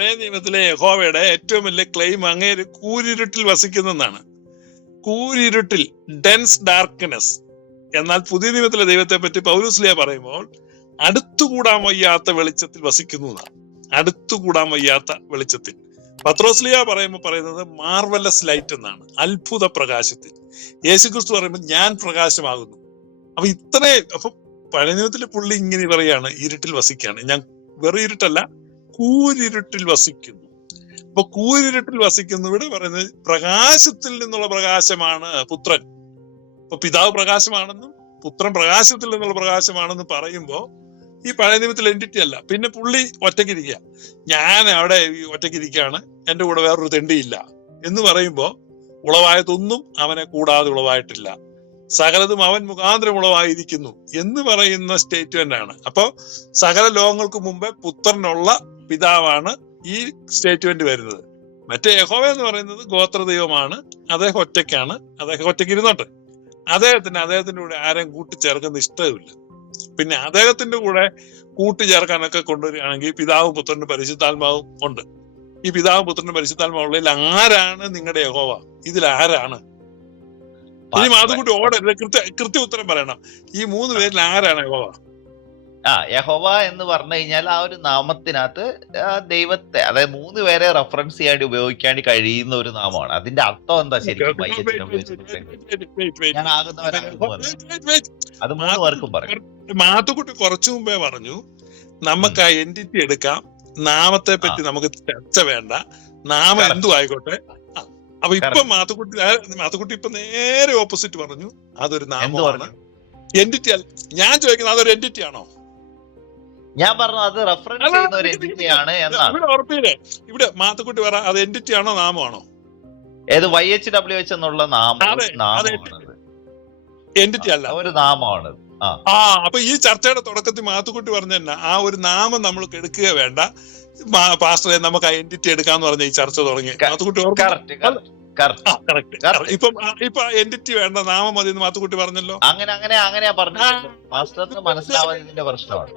പഴയ നിയമത്തിലെ യഹോവയുടെ ഏറ്റവും വലിയ ക്ലെയിം അങ്ങേര് കൂരിരുട്ടിൽ വസിക്കുന്നെന്നാണ്. കൂരിരുട്ടിൽ, ഡെൻസ് ഡാർക്ക്നെസ്. എന്നാൽ പുതിയ നിയമത്തിലെ ദൈവത്തെ പറ്റി പൗലോസ്ലീഹ പറയുമ്പോൾ അടുത്തുകൂടാൻ വയ്യാത്ത വെളിച്ചത്തിൽ വസിക്കുന്നു എന്നാണ്. അടുത്തുകൂടാൻ വയ്യാത്ത വെളിച്ചത്തിൽ. പത്രോസ്ലീഹ പറയുന്നത് മാർവലസ് ലൈറ്റ് എന്നാണ്, അത്ഭുത പ്രകാശത്തിൽ. യേശുക്രിസ്തു പറയുമ്പോൾ ഞാൻ പ്രകാശമാകുന്നു. അപ്പൊ അപ്പൊ പഴയ നിയമത്തിലെ പുള്ളി ഇങ്ങനെ പറയാണ്, ഇരുട്ടിൽ വസിക്കാണ്. ഞാൻ വെറും ഇരുട്ടല്ല, കൂരിരുട്ടിൽ വസിക്കുന്നു. അപ്പൊ കൂരിരുട്ടിൽ വസിക്കുന്നു ഇവിടെ പറയുന്നത് പ്രകാശത്തിൽ നിന്നുള്ള പ്രകാശമാണ് പുത്രൻ. അപ്പൊ പിതാവ് പ്രകാശമാണെന്നും പുത്രൻ പ്രകാശത്തിൽ നിന്നുള്ള പ്രകാശമാണെന്ന് പറയുമ്പോ ഈ പഴയ നിയമത്തിൽ എൻറ്റിറ്റി അല്ല. പിന്നെ പുള്ളി ഒറ്റയ്ക്കിരിക്കുക, ഞാൻ അവിടെ ഒറ്റയ്ക്കിരിക്കുകയാണ്, എന്റെ കൂടെ വേറൊരു തെണ്ടിയില്ല എന്ന് പറയുമ്പോ ഉളവായതൊന്നും അവനെ കൂടാതെ ഉളവായിട്ടില്ല, സകലതും അവൻ മുഖാന്തരം ഉളവായിരിക്കുന്നു എന്ന് പറയുന്ന സ്റ്റേറ്റ്മെന്റ് ആണ്. അപ്പൊ സകല ലോകങ്ങൾക്ക് മുമ്പേ പുത്രനുള്ള പിതാവാണ് ഈ സ്റ്റേറ്റ്മെന്റ് വരുന്നത്. മറ്റേ യഹോവ എന്ന് പറയുന്നത് ഗോത്രദൈവമാണ്, അദ്ദേഹം ഒറ്റയ്ക്കാണ്, അദ്ദേഹം ഒറ്റയ്ക്ക് ഇരുന്നോട്ടെ. അദ്ദേഹത്തിന്റെ കൂടെ ആരെയും കൂട്ടിച്ചേർക്കുന്ന ഇഷ്ടമില്ല. പിന്നെ അദ്ദേഹത്തിന്റെ കൂടെ കൂട്ടിച്ചേർക്കാനൊക്കെ കൊണ്ടുവരികയാണെങ്കിൽ പിതാവും പുത്രനും പരിശുദ്ധാത്മാവും ഉണ്ട്. ഈ പിതാവും പുത്രനും പരിശുദ്ധാത്മാവുള്ളതിൽ ആരാണ് നിങ്ങളുടെ യഹോവ? ഇതിൽ ആരാണ്? ഇനി മാതുക്കുട്ടി ഓടരുത്, കൃത്യ ഉത്തരം പറയണം. ഈ 3 പേരിൽ ആരാണ് യഹോവ? യഹോവ എന്ന് പറഞ്ഞു കഴിഞ്ഞാൽ ആ ഒരു നാമത്തിനകത്ത് ദൈവത്തെ, അതായത് 3 പേരെ റെഫറൻസ് ചെയ്യാണ്ടി ഉപയോഗിക്കാൻ കഴിയുന്ന ഒരു നാമമാണ്. അതിന്റെ അർത്ഥം എന്താ ശരിക്കും? ഞാൻ ആകുന്നവനാകുന്നു, അത് 3 പേർക്കും പറയും. മാത്തുക്കുട്ടി കുറച്ചു മുമ്പേ പറഞ്ഞു നമുക്ക് ആ എൻറ്റിറ്റി എടുക്കാം, നാമത്തെ പറ്റി നമുക്ക് ചർച്ച വേണ്ട, നാമം എന്തു ആയിക്കോട്ടെ. അപ്പൊ ഇപ്പൊ മാത്തുക്കുട്ടി ഇപ്പൊ നേരെ ഓപ്പോസിറ്റ് പറഞ്ഞു, അതൊരു നാമമാണ്, എൻറ്റിറ്റി അല്ല. ഞാൻ ചോദിക്കുന്നത് അതൊരു എൻറ്റിറ്റി ആണോ? ഞാൻ പറഞ്ഞു അത് റെഫറൻസ് ചെയ്യുന്ന ഒരു എൻറ്റിറ്റിയാണ് എന്നാണ്. ഇവിടെ ഉറപ്പില്ലേ? ഇവിടെ മാത്തുക്കുട്ടി പറ, അത് എൻറ്റിറ്റി ആണോ നാമമാണോ? ഏത് YHWH എന്നുള്ള നാമമാണ്, എൻറ്റിറ്റി അല്ല, ഒരു നാമമാണ്. അപ്പൊ ഈ ചർച്ചയുടെ തുടക്കത്തിൽ മാത്തുക്കുട്ടി പറഞ്ഞ തന്നെ ആ ഒരു നാമം നമ്മൾ എടുക്കുക വേണ്ട, പാസ്റ്ററെ നമുക്ക് ആ എൻറ്റിറ്റി എടുക്കാന്ന് പറഞ്ഞ ഈ ചർച്ച തുടങ്ങി. മാത്തുക്കുട്ടി ഇപ്പൊ എൻറ്റിറ്റി വേണ്ട, നാമം മതി എന്ന് മാത്തുക്കുട്ടി പറഞ്ഞല്ലോ. അങ്ങനെയാ പറഞ്ഞു. മനസ്സിലാവാതിന്റെ പ്രശ്നമാണ്.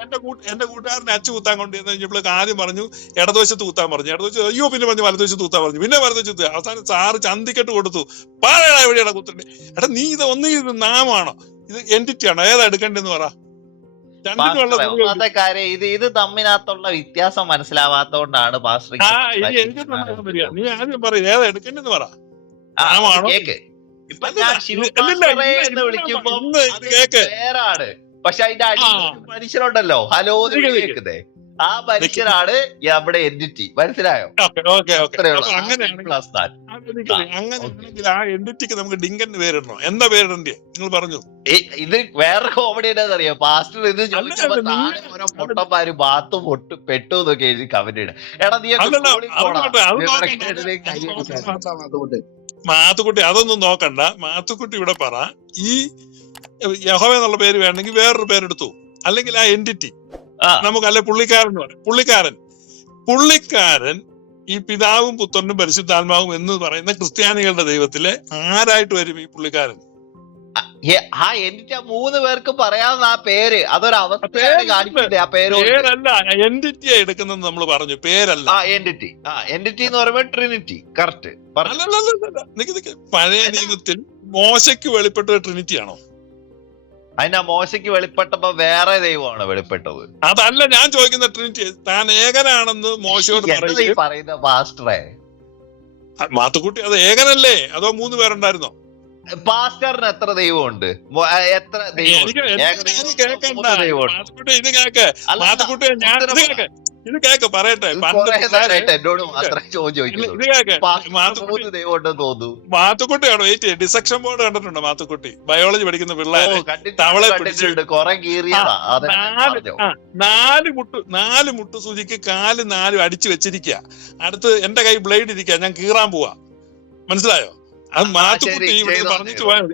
എന്റെ കൂട്ടുകാരനെ അച്ചു കുത്താൻ കൊണ്ടുവന്നപ്പോഴേക്ക് ആദ്യം പറഞ്ഞു ഇടതുവശത്ത് കുത്താൻ പറഞ്ഞു, ഇടതുവശത്ത് അയ്യോ, പിന്നെ പറഞ്ഞു വലതുവശത്ത് കുത്താൻ പറഞ്ഞു, പിന്നെ വലതുവശത്ത്, അവസാനം സാറ് ചന്തിക്കെട്ട് കൊടുത്തു, പാഴ എവിടെയാണ് കുത്തണ്ടേ? എടാ നീ ഇത് നാമാണോ, ഇത് എൻറ്റിറ്റി ആണോ, ഏതാ എടുക്കേണ്ടെന്ന് പറ. ഇത് തമ്മിനകത്തുള്ള വ്യത്യാസം മനസ്സിലാവാത്തോണ്ടാണ് പാസ്റ്റർ. നീ ആദ്യം പറയും ഏതാ എടുക്കേണ്ടെന്ന് പറ. ഇപ്പൊ ഞാൻ എന്ന് വിളിക്കുമ്പോ വേറാണ്, പക്ഷെ അതിന്റെ അടി മനുഷ്യരുണ്ടല്ലോ, ഹലോ കേൾക്കുന്നേ, ആ മനുഷ്യരാണ് അവിടെ എൻറ്റിറ്റി. മനസ്സിലായോ? അങ്ങനെയാണെങ്കിൽ ആ എൻറ്റിറ്റിക്ക് നമുക്ക് ഡിങ്കന്റെ പേരിടണോ? എന്താ പേരിടണ്ടേ നിങ്ങൾ പറഞ്ഞു? ഇത് വേറെ കോമഡി എന്താണെന്നറിയോ? പാസ്റ്റർ ഇത് ചോദിച്ചപ്പോ ഓരോ പൊട്ടന്മാര് ബാത്ത് പെട്ടു എന്നൊക്കെ എഴുതി കമന്റ് ഇടും. എടാ നീ മാത്തുക്കുട്ടി അതൊന്നും നോക്കണ്ട. മാത്തുക്കുട്ടി ഇവിടെ പറ, ഈ യഹോവ എന്നുള്ള പേര് വേണമെങ്കിൽ വേറൊരു പേരെടുത്തു, അല്ലെങ്കിൽ ആ എൻറ്റിറ്റി നമുക്ക്, അല്ലെ പുള്ളിക്കാരൻ എന്ന് പറയും. പുള്ളിക്കാരൻ ഈ പിതാവും പുത്രനും പരിശുദ്ധാത്മാവും എന്ന് പറയുന്ന ക്രിസ്ത്യാനികളുടെ ദൈവത്തിലെ ആരായിട്ട് വരും ഈ പുള്ളിക്കാരൻ? ആ എൻറ്റിറ്റി 3 പേർക്ക് പറയാവുന്ന ആ പേര്, അതൊരു അവസ്ഥയാണ് കാണിക്കുന്നത്. ആ പേരല്ല, എൻറ്റിറ്റിയാ എടുക്കുന്നത് നമ്മൾ പറഞ്ഞു, പേരല്ല. എൻറ്റിറ്റി എന്ന് പറയുമ്പോൾ ട്രിനിറ്റി. കറക്റ്റ്. പഴയ നിയമത്തിൽ മോശയ്ക്ക് വെളിപ്പെട്ട ട്രിനിറ്റി ആണോ? അതിനാ മോശയ്ക്ക് വെളിപ്പെട്ടപ്പോ വേറെ ദൈവമാണ് വെളിപ്പെട്ടത്. അതല്ല ഞാൻ ചോദിക്കുന്ന ട്രിനിറ്റി. താൻ ഏകനാണെന്ന് മോശയോട് പറയുന്ന പാസ്റ്ററെ. മാത്തുക്കുട്ടി അത് ഏകനല്ലേ, അതോ 3 പേരുണ്ടായിരുന്നോ? പാസ്റ്ററിന് എത്ര ദൈവമുണ്ട്? എത്ര ദൈവം? ഇത് കേക്ക് പറയട്ടെ. എന്നോട് മാത്രമേ തോന്നൂ. മാത്തുക്കുട്ടിയാണോ ഡിസക്ഷൻ ബോർഡ് കണ്ടിട്ടുണ്ടോ? മാത്തുക്കുട്ടി ബയോളജി പഠിക്കുന്ന പിള്ളേരെ തവളെ പിടിച്ചിട്ട് കുറെ കീറിയതാ. 4 മുട്ടു സൂചിക്ക് 4 അടിച്ചു വെച്ചിരിക്കുക. അടുത്ത് എന്റെ കൈ ബ്ലേഡ് ഇരിക്കുക, ഞാൻ കീറാൻ പോവാ. മനസ്സിലായോ? അത് മാത്തുക്കുട്ടി ഇവിടെ പറഞ്ഞിട്ട് പോയാൽ മതി.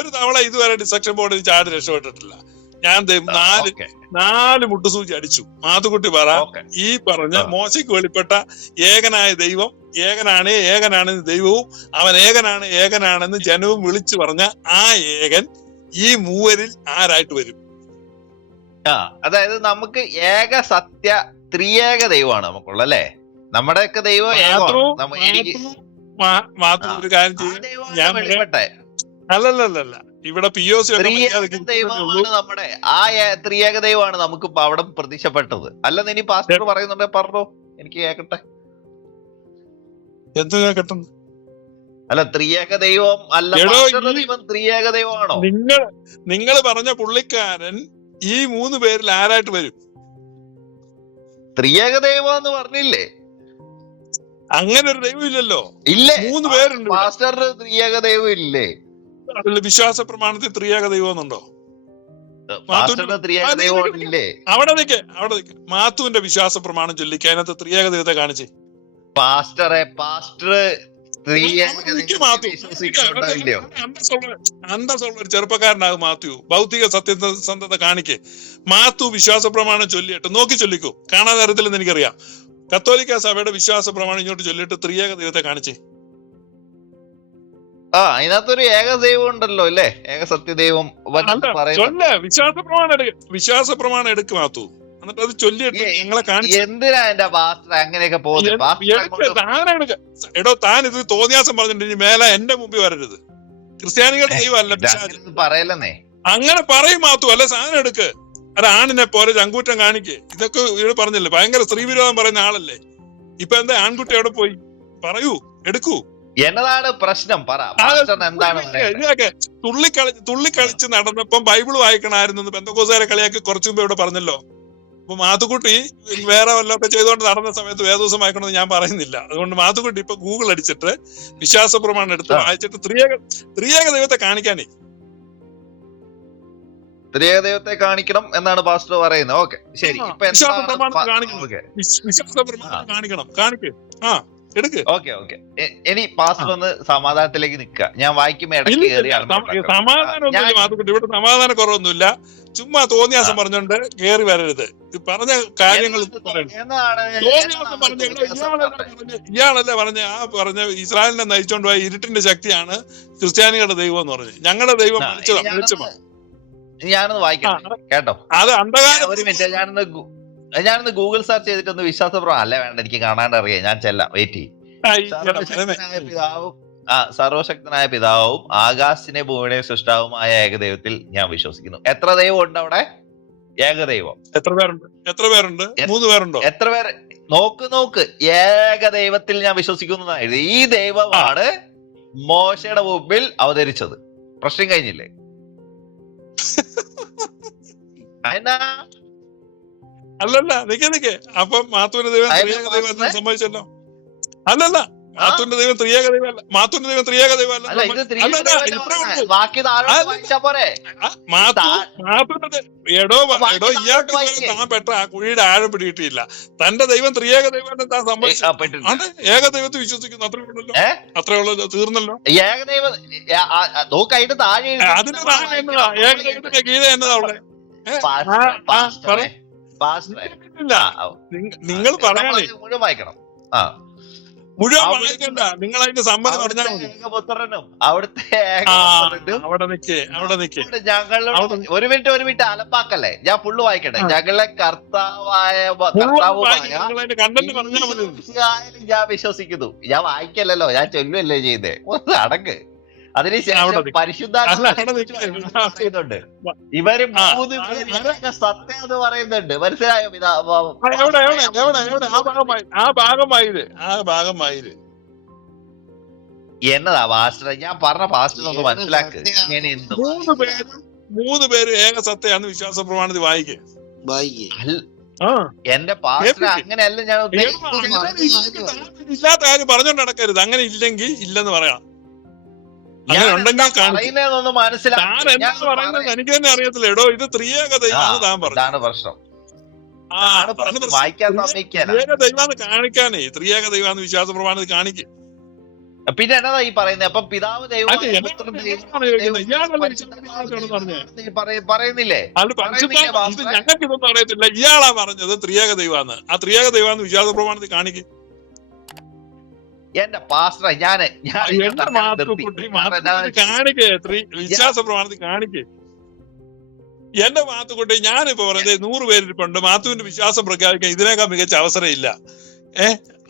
ഒരു തവള ഇതുവരെ ഡിസക്ഷൻ ബോർഡിൽ ചാടി രക്ഷപ്പെട്ടിട്ടില്ല. ഞാൻ 4 മുട്ടുസൂചി അടിച്ചു. മാത്തുക്കുട്ടി പറ, ഈ പറഞ്ഞ മോശയ്ക്ക് വെളിപ്പെട്ട ഏകനായ ദൈവം ഏകനാണ് ദൈവവും അവൻ ഏകനാണെന്ന് ജനവും വിളിച്ചു പറഞ്ഞ ആ ഏകൻ ഈ 3 ആരായിട്ട് വരും? അതായത് നമുക്ക് ഏക സത്യ ത്രിയേക ദൈവമാണ് നമുക്കുള്ള അല്ലേ? നമ്മുടെയൊക്കെ ദൈവം ഏകമാണ്. എനിക്ക് ഒരു കാര്യം ആ ചെയ്യാം, ദൈവമാണ് ഞാൻ വെളിപ്പെട്ടെ. അല്ലല്ലല്ല, ഇവിടെ POC ഒക്കെ ത്രിയേക മര്യാദയ്ക്ക് ദൈവമാണ് നമ്മുടെ ആ ത്രിയേക ദൈവമാണ് നമുക്ക് ഇപ്പൊ അവിടെ പ്രത്യക്ഷപ്പെട്ടത്. അല്ലെന്ന് ഇനി പാസ്റ്റർ പറയുന്നുണ്ടെ പറഞ്ഞോ, എനിക്ക് കേക്കട്ടെ. എന്ത് കേട്ടെന്ന്? അല്ല, ത്രിയേക ദൈവം അല്ല, പാസ്റ്ററുടെ ദൈവം ത്രിയേക ദൈവമാണോ? നിങ്ങൾ പറഞ്ഞ പുള്ളിക്കാരൻ ഈ 3 പേരിൽ ആരായിട്ട് വരും? ത്രിയേക ദൈവം എന്ന് പറഞ്ഞില്ലേ? അങ്ങനെ ഒരു ദൈവം ഇല്ലല്ലോ. ഇല്ലേ? 3 പേരുണ്ട്. പാസ്റ്ററിന് ത്രിയേക ദൈവം ഇല്ലേ? അതിൽ വിശ്വാസ പ്രമാണത്തിൽ ത്രിയേക ദൈവം എന്നുണ്ടോ? പാസ്റ്ററിന് ത്രിയേക ദൈവം ഇല്ലേ? അവിടെ നിൽക്കെ. മാത്തുവിന്റെ വിശ്വാസ പ്രമാണം ചൊല്ലിക്ക്, അതിനകത്ത് ത്രിയേക ദൈവത്തെ കാണിച്ച്. പാസ്റ്റർ അന്തസ്സുള്ള ഒരു ചെറുപ്പക്കാരനാകും മാത്യു. ഭൗതിക സത്യസന്ധത കാണിക്ക്. മാത്തു വിശ്വാസ പ്രമാണം ചൊല്ലിയിട്ട് നോക്കി ചൊല്ലിക്കോ. കാണാതെ അറിയത്തില്ലെന്ന് എനിക്കറിയാം. കത്തോലിക്ക സഭയുടെ വിശ്വാസ പ്രമാണം ഇങ്ങോട്ട് ചൊല്ലിയിട്ട് ത്രിയേക ദൈവത്തെ കാണിച്ച്. അതിനകത്തൊരു ഏക ദൈവം ഉണ്ടല്ലോ അല്ലേ? ഏക സത്യദൈവം വിശ്വാസ പ്രമാണം എടുക്കും മാത്തു. എന്നിട്ട് അത് ചൊല്ലിയിട്ട് ഞങ്ങളെ കാണിച്ചു. എന്തിനാ എന്റെ പാസ്റ്റർ അങ്ങനെയൊക്കെ പോകുന്നത്? എടോ, താൻ ഇത് തോന്നിയാസം പറഞ്ഞിട്ട് ഇനി മേല എന്റെ മുമ്പിൽ വരരുത്. ക്രിസ്ത്യാനികളുടെ ദൈവമല്ല പറയലെന്നേ. അങ്ങനെ പറയും മാത്തു. അല്ല, സാധനം എടുക്ക്. അല്ല, ആണിനെ പോലെ ചങ്കൂറ്റം കാണിക്ക്. ഇതൊക്കെ ഇവിടെ പറഞ്ഞില്ലേ, ഭയങ്കര സ്ത്രീവിരോധം പറയുന്ന ആളല്ലേ. ഇപ്പൊ എന്താ ആൺകുട്ടി എവിടെ പോയി? പറയൂ, എടുക്കൂ. എന്നതാണ് പ്രശ്നം? എന്താണ് തുള്ളിക്കളിച്ച് നടന്നപ്പം ബൈബിൾ വായിക്കണമായിരുന്നു പെന്തക്കോസുകാരെ കളിയാക്കി കുറച്ചു മുമ്പ് ഇവിടെ പറഞ്ഞല്ലോ. അപ്പൊ മാത്തുക്കുട്ടി വേറെ വല്ലതൊക്കെ ചെയ്തുകൊണ്ട് നടന്ന സമയത്ത് വേദോസം വായിക്കണമെന്ന് ഞാൻ പറയുന്നില്ല. അതുകൊണ്ട് മാത്തുക്കുട്ടി ഇപ്പൊ ഗൂഗിൾ അടിച്ചിട്ട് വിശ്വാസ പ്രമാണം എടുത്ത് വായിച്ചിട്ട് ത്രിയേക ദൈവത്തെ കാണിക്കാനേ. ത്രിയേക ദൈവത്തെ കാണിക്കണം എന്നാണ് പാസ്റ്റർ പറയുന്നത്. ഓക്കെ, ശരി. വിശ്വാസ പ്രമാണം കാണിക്കണം. കാണിക്ക്. ഓക്കെ. ഇനി പാസ്റ്റർ ഒന്ന് സമാധാനത്തിലേക്ക് നിൽക്കുക. ഞാൻ വായിക്കുമ്പോ ഇടയ്ക്ക് കയറി സമാധാനം ഇവിടെ സമാധാന കുറവൊന്നുമില്ല. ചുമ്മാ തോന്നിയാസം പറഞ്ഞോണ്ട് കേറി വരരുത്. പറഞ്ഞ കാര്യങ്ങൾ ഇയാളല്ലേ പറഞ്ഞ ഇസ്രായേലിനെ നയിച്ചോണ്ട് പോയ ഇരുട്ടിന്റെ ശക്തിയാണ് ക്രിസ്ത്യാനികളുടെ ദൈവം എന്ന് പറഞ്ഞു. ഞങ്ങളുടെ ദൈവം ഞാനൊന്ന് വായിക്കാം കേട്ടോ. അത് അന്ധകാരം. ഒരു മിനിറ്റ്, ഞാനൊന്ന് ഗൂഗിൾ സെർച്ച് ചെയ്തിട്ടൊന്ന് വിശ്വാസപ്രമാണം അല്ല, വേണ്ട, എനിക്ക് കാണാണ്ട് അറിയാം. ഞാൻ ചെല്ലാം, വെയിറ്റ് ചെയ്യും. സർവശക്തനായ പിതാവും ആകാശിനെ ഭൂമിയുടെ സൃഷ്ടാവുമായ ഏകദൈവത്തിൽ ഞാൻ വിശ്വസിക്കുന്നു. എത്ര ദൈവം ഉണ്ട് അവിടെ? ഏകദൈവം. എത്ര പേരുണ്ട്? 3 പേരുണ്ടോ? എത്ര പേര്? നോക്ക്. ഏകദൈവത്തിൽ ഞാൻ വിശ്വസിക്കുന്നതായിരുന്നു. ഈ ദൈവമാണ് മോശയുടെ മുമ്പിൽ അവതരിച്ചത്. പ്രശ്നം കഴിഞ്ഞില്ലേ? അല്ലല്ല, നിക്കേ. അപ്പം മാത്തൂരിന്റെ ദൈവം ത്രിയേക ദൈവം സംഭവിച്ചല്ലോ. അല്ലല്ല, മാത്തൂരിന്റെ ദൈവം ത്രിയേക ദൈവമല്ല. മാത്തൂരിന്റെ ദൈവം ത്രിയേക ദൈവമല്ല. എടോ, ഇയാൾക്ക് താൻ പെട്ട ആ കുഴിയുടെ ആഴം പിടിയിട്ടില്ല. തന്റെ ദൈവം ത്രിയേക ദൈവം താൻ സംഭവിച്ചു. ഏക ദൈവത്തെ വിശ്വസിക്കുന്നു. അത്രേ ഉള്ളൂ. തീർന്നല്ലോ. ഏകദൈവം അതിന്റെ താഴെ എന്നതാ? ഏകദൈവത്തിന്റെ ഗീത എന്നതാ അവിടെ? നിങ്ങൾ പറയണേ. മുഴുവൻ വായിക്കണം. മുഴുവൻ വായിക്കണ്ട, നിങ്ങൾ അതിന്റെ സമ്മതം പറഞ്ഞാൽ മതി. അവിടുത്തെ ഒരു മിനിറ്റ് അലപ്പാക്കല്ലേ, ഞാൻ ഫുള്ള് വായിക്കട്ടെ. ഞങ്ങളെ കർത്താവായ ഞാൻ വിശ്വസിക്കുന്നു. ഞാൻ വായിക്കല്ലോ, ഞാൻ ചൊല്ലുമല്ലേ ചെയ്തേ. ഒന്ന് അടങ്ങ്. അതിനുശേഷം പരിശുദ്ധാത്മാവുണ്ട്. ഇവര് 3 പേര് സത്യം എന്ന് പറയുന്നുണ്ട്. മനസ്സിലായോ? എന്നതാ പാസ്റ്റർ? ഞാൻ പറഞ്ഞ പാസ്റ്റർ ഒന്ന് മനസ്സിലാക്ക്. 3 പേര് ഏക സത്യമാണ് വിശ്വാസ പ്രമാണത്തിൽ വായിക്കേ. എന്റെ പാസ്റ്റർ അങ്ങനെയല്ല ഞാൻ ഇല്ലാത്ത കാര്യം പറഞ്ഞോണ്ട് നടക്കരുത്. അങ്ങനെ ഇല്ലെങ്കിൽ ഇല്ലെന്ന് പറയാം. അങ്ങനെ ഉണ്ടെങ്കിൽ മനസ്സിലാക്കാൻ എനിക്ക് തന്നെ അറിയത്തില്ല. എടോ, ഇത് ത്രിയേക ദൈവമാണ് താൻ പറഞ്ഞു. പ്രശ്നം ത്രിയേക ദൈവമാണ് കാണിക്കാനേ. ത്രിയേക ദൈവമാണ് വിശ്വാസ പ്രമാണത്തിൽ കാണിക്കും. പിന്നെ എന്നതാ ഈ പറയുന്നത്? അപ്പൊ പിതാവ് ദൈവം പറയുന്നില്ലേ? ഞങ്ങൾക്ക് ഇതൊന്നും അറിയത്തില്ല. ഇയാളാ പറഞ്ഞത് ത്രിയേക ദൈവമാണ്. ആ ത്രിയേക ദൈവമാണ് വിശ്വാസ പ്രമാണത്തിൽ കാണിക്കും. എന്റെ പാസ്റ്റർ കാണിക്കേ, വിശ്വാസ പ്രമാണത്തിൽ കാണിക്കേ. എന്റെ മാത്തുക്കുട്ടി, ഞാനിപ്പോ പറയുന്നത് 100 പേരിപ്പുണ്ട്. മാത്തുവിന്റെ വിശ്വാസം പ്രഖ്യാപിക്കാൻ ഇതിനേക്കാൾ മികച്ച അവസരം ഇല്ല.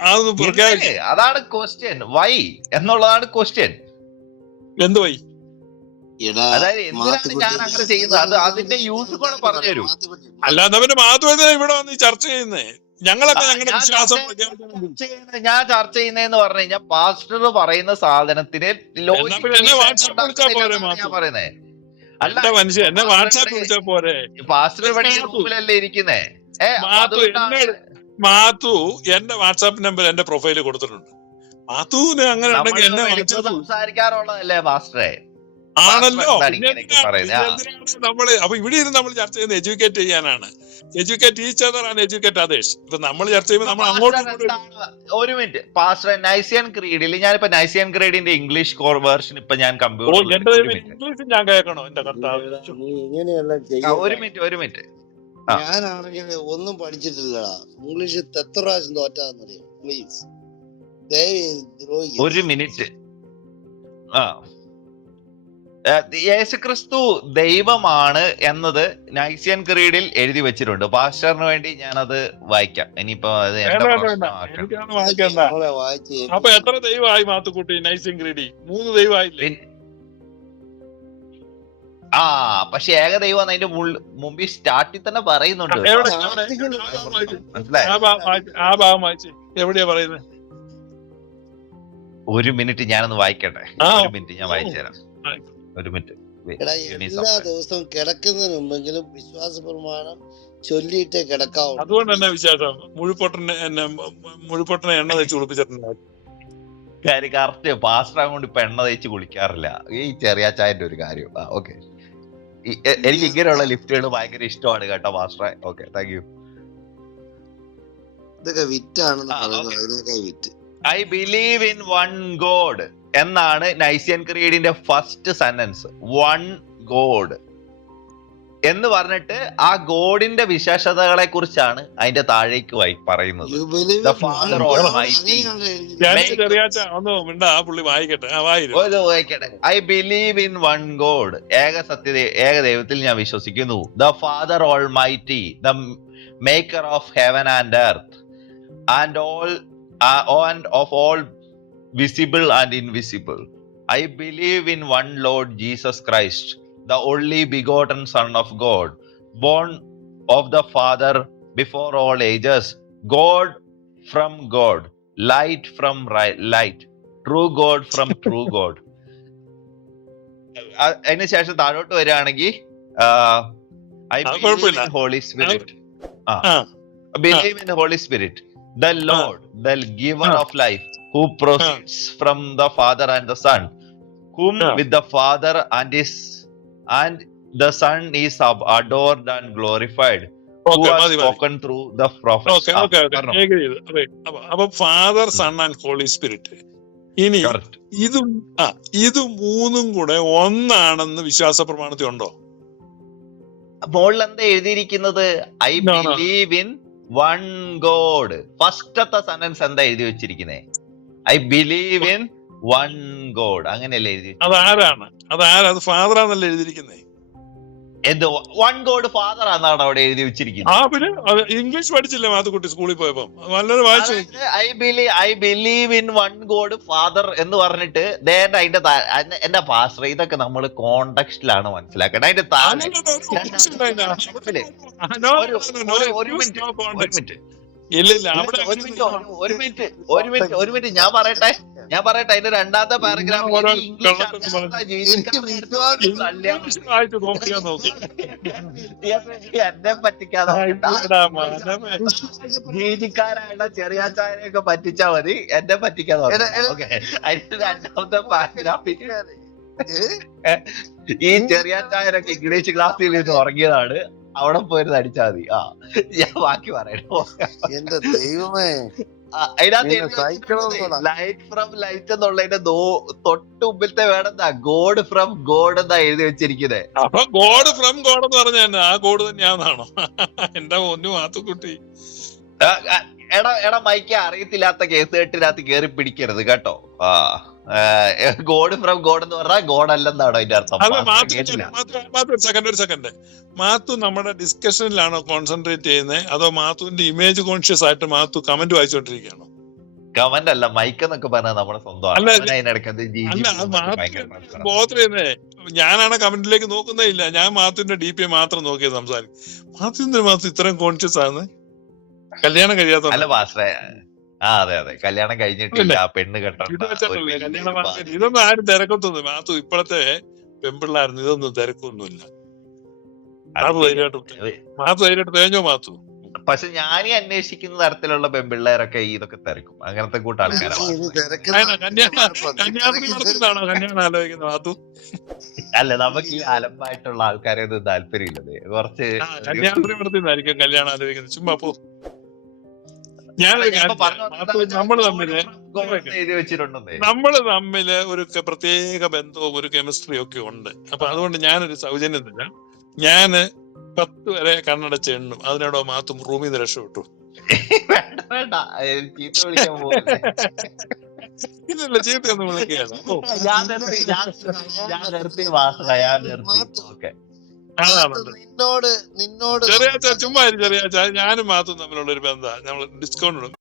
അതൊന്ന് പ്രഖ്യാപിക്കും. അതാണ് ക്വസ്റ്റ്യൻ. വൈ എന്നുള്ളതാണ് ക്വസ്റ്റ്യൻ. എന്ത് വൈ? അതായത് എന്തിനാണ് ഞാൻ അങ്ങനെ ചെയ്യുന്നത്? അത് അതിന്റെ യൂസ് കൂടെ പറഞ്ഞു തരൂ. അല്ല, എന്നാ പിന്നെ മാത്തു എന്തിനാ ഇവിടെ വന്ന് ചർച്ച ചെയ്യുന്നേ? ഞങ്ങളൊക്കെ ഞങ്ങളുടെ വിശ്വാസം ഞാൻ ചർച്ച ചെയ്യുന്നതെന്ന് പറഞ്ഞു കഴിഞ്ഞാൽ പാസ്റ്റർ പറയുന്ന സാധനത്തിന് എന്നെ വാട്സാപ്പ് വിളിച്ചാ പോരെ ഞാൻ പറയുന്നേ. അല്ല മനുഷ്യ, എന്നെ വാട്സാപ്പ് വിളിച്ചാ പോരെ? പാസ്റ്റർ റൂമിലല്ലേ ഇരിക്കുന്നേ. മാത്തു എന്റെ വാട്സാപ്പ് നമ്പർ എന്റെ പ്രൊഫൈലിൽ കൊടുത്തിട്ടുണ്ട്. മാത്തുവിന് അങ്ങനെ ഉണ്ടെങ്കിൽ എന്നെ സംസാരിക്കാറുള്ളതല്ലേ പാസ്റ്ററെ? ആണല്ലോ. നമ്മള് അപ്പൊ ഇവിടെ ഇരുന്ന് നമ്മൾ ചർച്ച ചെയ്യുന്നത് എഡ്യൂക്കേറ്റ് ചെയ്യാനാണ്. Educate each other and educate others. ഇപ്പൊ നമ്മൾ ചർച്ച ചെയ്യുമ്പോൾ നമ്മൾ അങ്ങോട്ടും. ഒരു മിനിറ്റ് പാസ്റ്റർ, നൈസിയൻ ക്രീഡിൽ ഞാനിപ്പോ നൈസിയൻ ക്രീഡിന്റെ ഇംഗ്ലീഷ് വെർഷൻ ഇപ്പൊ ഞാൻ ഇംഗ്ലീഷ് ഞാൻ കേൾക്കണോ? എന്റെ കർത്താവ്, ഒരു മിനിറ്റ്. ഞാനാണെങ്കിൽ ഒന്നും പഠിച്ചിട്ടില്ലടാ. ഇംഗ്ലീഷ് എത്ര പ്രാവശ്യം തോറ്റാന്നറിയാം. പ്ലീസ് ഒരു മിനിറ്റ്. യേശുക്രിസ്തു ദൈവമാണ് എന്നത് നൈസിയൻ ക്രീഡിൽ എഴുതി വെച്ചിട്ടുണ്ട്. പാസ്റ്ററിന് വേണ്ടി ഞാനത് വായിക്കാം. ഇനിയിപ്പോ അത് അപ്പൊ എത്ര ദൈവമായി മാത്തുക്കുട്ടി നൈസിയൻ ക്രീഡിൽ? 3 ദൈവമായില്ലേ? പക്ഷെ ഏകദൈവം അതിന്റെ മുമ്പിൽ സ്റ്റാർട്ടിൽ തന്നെ പറയുന്നുണ്ട്. ആ ഭാഗം വായിച്ചേ, എവിടെയാ പറയുന്നത്? ഒരു മിനിറ്റ് ഞാനൊന്ന് വായിക്കട്ടെ. ഒരു മിനിറ്റ് ഞാൻ വായിച്ചുതരാം. ഒരു മിനിറ്റ്. എല്ലാ ദിവസവും കിടക്കുന്നതിന് മുമ്പെങ്കിലും വിശ്വാസ പ്രമാണം ചൊല്ലിയിട്ടേ കിടക്കാവൂ. അതുകൊണ്ട് തന്നെ വിശ്വാസം മുഴുപ്പൊട്ടനെ എണ്ണ തേച്ച് കുളിപ്പിച്ചിട്ടുണ്ട്. കാര്യം കറക്റ്റ്. പാസ്റ്റർ കൊണ്ട് ഇപ്പൊ എണ്ണ തേച്ച് കുളിക്കാറില്ല. ഈ ചെറിയ ചായന്റെ ഒരു കാര്യം. ഓക്കെ, എനിക്ക് ഇങ്ങനെയുള്ള ലിഫ്റ്റുകൾ ഭയങ്കര ഇഷ്ടമാണ് കേട്ടോ പാസ്റ്ററെ. Okay, thank you. ഇതൊക്കെ വിറ്റാണെന്ന് പറയുന്നത്. Wit. I believe in one God എന്നാണ് നൈസിയൻ ക്രീഡിന്റെ ഫസ്റ്റ് സെന്റൻസ്. വൺ ഗോഡ് എന്ന് പറഞ്ഞിട്ട് ആ ഗോഡിന്റെ വിശേഷതകളെ കുറിച്ചാണ് അതിന്റെ താഴേക്ക് പറയുന്നത്. I believe in one God, ഏക ദൈവത്തിൽ ഞാൻ വിശ്വസിക്കുന്നു. The Father almighty, the maker of heaven and earth and all and of all visible and invisible. I believe in one Lord Jesus Christ, the only begotten Son of God, born of the Father before all ages, God from God, light from light, true God from true God. അതിന് ശേഷം താഴോട്ട് വരികയാണെങ്കിൽ I believe in Holy Spirit. Believe in Holy Spirit, the Lord, the giver of life, who proceeds from the Father and the Son, whom with the Father and the Son is adored and glorified, who has spoken through the prophets. അപ്പൊ Father, Son and Holy Spirit. ഇനി ഇത് മൂന്നും കൂടെ ഒന്നാണെന്ന് വിശ്വാസ പ്രമാണത്തിൽ ഉണ്ടോ? മുകളിൽ എന്താ എഴുതിയിരിക്കുന്നത്? I believe in one God. ഫസ്റ്റത്തെ സെന്റൻസ് എന്താ എഴുതി വെച്ചിരിക്കുന്നത്? I believe in one God. അങ്ങനെയല്ലേ എഴുതി? അത് ഫാദറാന്നല്ലേ എഴുതിയിരിക്കുന്നത്? എന്ത് വൺ ഗോഡ് ഫാദർ ആണെന്നാണ് അവിടെ എഴുതി വെച്ചിരിക്കുന്നത്? പിന്നെ ഇംഗ്ലീഷ് പഠിച്ചില്ലേ മാത്തുക്കുട്ടി സ്കൂളിൽ പോയപ്പോ? നല്ലൊരു വായിച്ചു. I believe in one God father എന്ന് പറഞ്ഞിട്ട് അതിന്റെ എന്റെ പാസ്റ്റർ, ഇതൊക്കെ നമ്മൾ കോണ്ടെക്സ്റ്റിലാണ് മനസ്സിലാക്കേണ്ടത്. അതിന്റെ ഒരു മിനിറ്റ് ഞാൻ പറയട്ടെ. അതിന്റെ രണ്ടാമത്തെ പാരഗ്രാഫ് എന്നെ പറ്റിക്കാതെ രീതിക്കാരായുള്ള ചെറിയാച്ചായനെയൊക്കെ പറ്റിച്ചാ മതി, എന്നെ പറ്റിക്കാതെ. അതിന്റെ രണ്ടാമത്തെ പാരഗ്രാഫിൽ ഈ ചെറിയാച്ചായനൊക്കെ ഇംഗ്ലീഷ് ക്ലാസ്സിൽ നിന്ന് ഉറങ്ങിയതാണ്, അവിടെ പോയിരുന്ന് അടിച്ചാ മതി. ഞാൻ ബാക്കി പറയണോ? എന്റെ ദൈവമേ, ലൈറ്റ് ഫ്രം ലൈറ്റ് എന്നുള്ളതിന്റെ തൊട്ട് മുമ്പിലത്തെ വേണമെന്നാ ഗോഡ് ഫ്രം ഗോഡ് എന്നാ എഴുതി വെച്ചിരിക്കുന്നത്. അപ്പൊ ഗോഡ് ഫ്രം ഗോഡ് എന്ന് പറഞ്ഞ ആ ഗോഡ് തന്നെയാണോ? എന്റെ ഒന്നു മാത്തുക്കുട്ടി, എടാ മൈക്ക് അറിയത്തില്ലാത്ത കേസ് കെട്ടിനകത്ത് കേറി പിടിക്കരുത് കേട്ടോ. ഗോഡ് ഫ്രം ഗോഡ് എന്ന് പറഞ്ഞാൽ ഗോഡ് അല്ലെന്നാണോ അതിന്റെ അർത്ഥം? അല്ല, പാസ്റ്റർ കേട്ടില്ല. ഒരു സെക്കൻഡ് മാത്തു നമ്മുടെ ഡിസ്കഷനിലാണോ കോൺസെൻട്രേറ്റ് ചെയ്യുന്നത്, അതോ മാത്തുവിന്റെ ഇമേജ് കോൺഷ്യസ് ആയിട്ട് മാത്തു കമന്റ് വായിച്ചോണ്ടിരിക്കുകയാണോ? കമന്റ് അല്ല, മൈക്ക് എന്നൊക്കെ പറഞ്ഞാൽ നമ്മുടെ സ്വന്തമാണ്. അല്ല, അതിനിടയ്ക്ക് ബോധം ചെയ്യുന്നേ, ഞാനാണ് കമന്റിലേക്ക് നോക്കുന്നേ ഇല്ല. ഞാൻ മാത്തുവിന്റെ ഡി പി മാത്രം നോക്കിയത് സംസാരിക്കും. മാത്തു ഇത്രയും കോൺഷ്യസ് ആണ്. കല്യാണം കഴിയാത്ത അല്ല പാസ്റ്ററെ, അതെ കല്യാണം കഴിഞ്ഞിട്ടില്ല, പെണ്ണ് കെട്ടണ്ട. ഇതൊന്നും ആരും തിരക്കത്തൊന്നും. മാത്തു ഇപ്പോഴത്തെ പെൺപിള്ളായിരുന്നു, ഇതൊന്നും തിരക്കൊന്നുമില്ല. മാത്തു ധൈര്യമായിട്ട് തേഞ്ഞോ മാത്തു. പക്ഷെ ഞാനീ അന്വേഷിക്കുന്ന തരത്തിലുള്ള പെൺപിള്ളേരൊക്കെ ഇതൊക്കെ തിരക്കും, അങ്ങനത്തെ കൂട്ട ആൾക്കാരാണ്. കന്യാസ്ത്രീ മഠത്തിലാണോ കല്യാണം ആലോചിക്കുന്നത് മാത്തു? അല്ല, നമുക്ക് ഈ അലമ്പായിട്ടുള്ള ആൾക്കാരെ ഒന്നും താല്പര്യമില്ലത്. കുറച്ച് കന്യാസ്ത്രീ മഠത്തിലായിരിക്കും കല്യാണം ആലോചിക്കുന്നത്. ചുമ്മാ പോ. നമ്മള് തമ്മില് ഒരു പ്രത്യേക ബന്ധവും ഒരു കെമിസ്ട്രിയും ഒക്കെ ഉണ്ട്. അപ്പൊ അതുകൊണ്ട് ഞാനൊരു സൗജന്യം തരാം. ഞാന് 10 വരെ കണ്ണടച്ച് എണ്ണും. അതിനോടോ മാത്തും റൂമിൽ നിന്ന് രക്ഷപ്പെട്ടു. ഇല്ലല്ല, ചീത്തയൊന്നും വിളിക്കുകയാണ്. നിന്നോട് ചെറിയ ചുമ്മാ ചെറിയ ഞാനും മാത്തും തമ്മിലുള്ള ഒരു ബന്ധമാണ്. നമ്മൾ ഡിസ്കൗണ്ട്